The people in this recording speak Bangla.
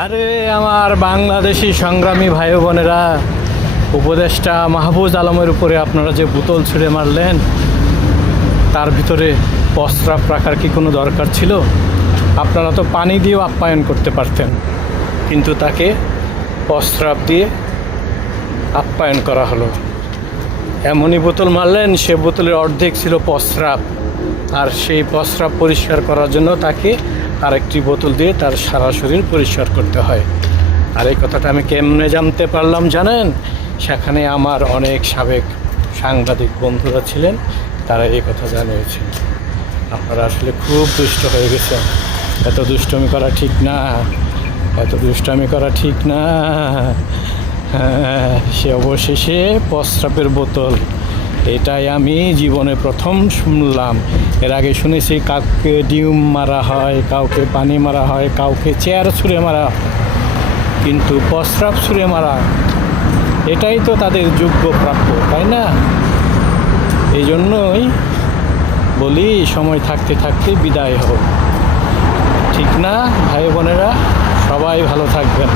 আরে আমার বাংলাদেশি সংগ্রামী ভাই বোনেরা, উপদেষ্টা মাহফুজ আলমের উপরে আপনারা যে বোতল ছুঁড়ে মারলেন, তার ভিতরে প্রস্রাব রাখার কি কোনো দরকার ছিল? আপনারা তো পানি দিয়েও আপ্যায়ন করতে পারতেন, কিন্তু তাকে প্রস্রাব দিয়ে আপ্যায়ন করা হলো। এমনই বোতল মারলেন, সে বোতলের অর্ধেক ছিল প্রস্রাব, আর সেই প্রস্রাব পরিষ্কার করার জন্য তাকে আরেকটি বোতল দিয়ে তার সারা শরীর পরিষ্কার করতে হয়। আর এই কথাটা আমি কেমনে জানতে পারলাম জানেন? সেখানে আমার অনেক সাবেক সাংবাদিক বন্ধুরা ছিলেন, তারা এই কথা জানিয়েছেন। আপনারা আসলে খুব দুষ্ট হয়ে গেছেন। এত দুষ্টমি করা ঠিক না, এত দুষ্টামি করা ঠিক না। সে অবশেষে প্রস্রাবের বোতল, এটাই আমি জীবনে প্রথম শুনলাম। এর আগে শুনেছি কাউকে ডিম মারা হয়, কাউকে পানি মারা হয়, কাউকে চেয়ার ছুঁড়ে মারা, কিন্তু প্রস্রাব ছুঁড়ে মারা এটাই তো তাদের যোগ্য প্রাপ্য, তাই না? এই জন্যই বলি, সময় থাকতে থাকতে বিদায় হোক, ঠিক না ভাই বোনেরা? সবাই ভালো থাকবেন।